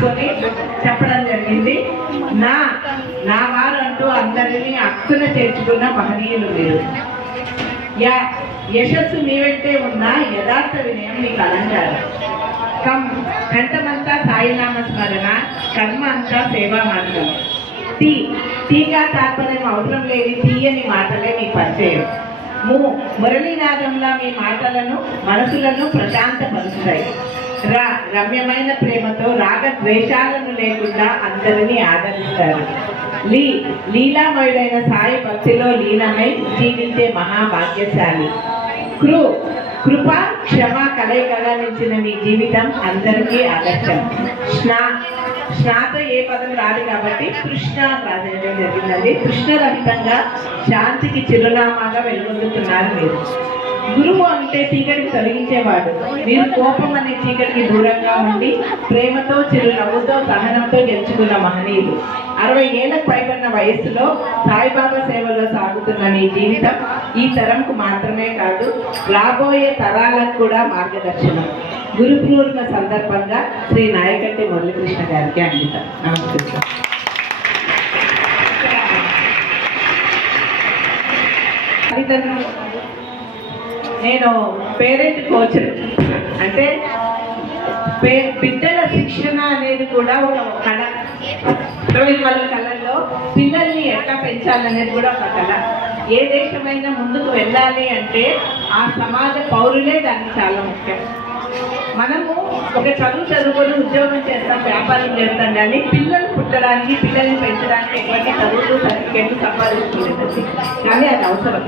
తీసుకొని చెప్పడం జరిగింది. నా వారు అంటూ అందరినీ అక్కున చేర్చుకున్న మహనీయులు మీరు. యశస్సు మీ వెంటే ఉన్న యథార్థ వినయం మీకు అలంకారం. కంఠమంతా సాయినామ స్మరణ, కర్మ అంతా సేవా మార్గం. తీగా తాత్పర్యం అవసరం లేని తీయని మాటలే మీ పరిచయం. మురళీనాదంలా మీ మాటలను మనసులను ప్రశాంతపరుస్తాయి. రమ్యమైన ప్రేమతో రాగ ద్వేషాలను లేకుండా అందరినీ ఆదరిస్తారు. లీలామయుడైన సాయి భక్తిలో లీనమై జీవించే మహాభాగ్యశాలి. కృప క్షమ కలయికగా నిలిచిన మీ జీవితం అందరికీ ఆదర్శం. స్నాతో ఏ పదం రాదు కాబట్టి కృష్ణ రాజేయడం జరిగిందండి. కృష్ణరహితంగా శాంతికి చిరునామాగా వెలుగొందుతున్నారు మీరు. గురువు అంటే చీకటికి తొలగించేవాడు. మీరు కోపం అనే చీకటికి దూరంగా ఉండి ప్రేమతో చిరునవ్వుతో సహనంతో గెలుచుకున్న మహనీయులు. 60 ఏళ్లకు పైబడిన వయస్సులో సాయిబాబా సేవలో సాగుతున్న మీ జీవితం ఈ తరంకు మాత్రమే కాదు, రాబోయే తరాలకు కూడా మార్గదర్శనం. గురు పూర్ణిమ సందర్భంగా శ్రీ నాయకంటి మురళీకృష్ణ గారికి అంకితం. నమస్కారం. నేను పేరెంట్ కోచ్. అంటే బిడ్డల శిక్షణ అనేది కూడా ఒక కళ. 24 కళల్లో పిల్లల్ని ఎట్లా పెంచాలనేది కూడా ఒక కళ. ఏ దేశమైనా ముందుకు వెళ్ళాలి అంటే ఆ సమాజ పౌరులే దానికి చాలా ముఖ్యం. మనము ఒక చదువుకొని ఉద్యోగం చేస్తాం, వ్యాపారం చేస్తాం, కానీ పిల్లలు పుట్టడానికి పిల్లల్ని పెంచడానికి ఎటువంటి చదువులు సర్టిఫికేట్లు సంపాదించుకునేది. కానీ అది అవసరం.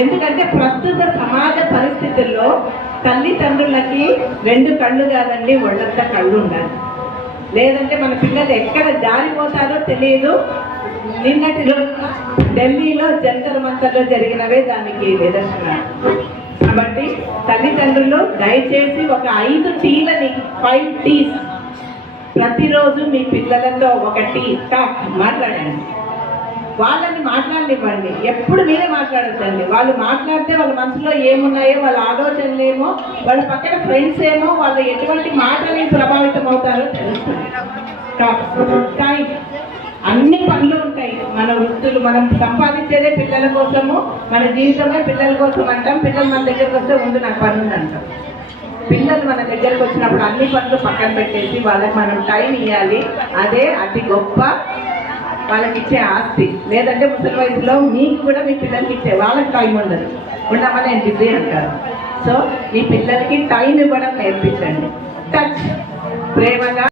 ఎందుకంటే ప్రస్తుత సమాజ పరిస్థితుల్లో తల్లిదండ్రులకి 2 కళ్ళు కాదండి, ఒళ్ళంతా కళ్ళు ఉండాలి. లేదంటే మన పిల్లలు ఎక్కడ జారిపోతారో తెలియదు. నిన్నటి రోజు ఢిల్లీలో జంతర్ మంతర్లో జరిగినవే దానికి నిదర్శనాలు. కాబట్టి తల్లిదండ్రులు దయచేసి ఒక 5 టీలని 5 టీస్ ప్రతిరోజు మీ పిల్లలతో ఒక టీ టాక్ మాట్లాడండి. వాళ్ళని మాట్లాడనివ్వండి. ఎప్పుడు మీరే మాట్లాడద్దండి. వాళ్ళు మాట్లాడితే వాళ్ళ మనసులో ఏమున్నాయో, వాళ్ళ ఆలోచనలు ఏమో, వాళ్ళ పక్కన ఫ్రెండ్స్ ఏమో, వాళ్ళు ఎటువంటి మాటని ప్రభావితం అవుతారో తెలుస్తుంది. కానీ అన్ని పనులు ఉంటాయి. మన వృత్తులు మనం సంపాదించేదే పిల్లల కోసము, మన జీవితమే పిల్లల కోసం అంటాం. పిల్లలు మన దగ్గరకు వస్తే ముందు నాకు పని ఉంది అంటాం. పిల్లలు మన దగ్గరకు వచ్చినప్పుడు అన్ని పనులు పక్కన పెట్టేసి వాళ్ళకి మనం టైం ఇవ్వాలి. అదే అతి గొప్ప వాళ్ళకి ఇచ్చే ఆస్తి. లేదంటే ముసలి వయసులో మీకు కూడా మీ పిల్లలకి ఇచ్చే వాళ్ళకి టైం ఉండదు. ఉండమని నేను బిజీ అంటారు. సో మీ పిల్లలకి టైం ఇవ్వడం నేర్పించండి. టచ్ ప్రేమగా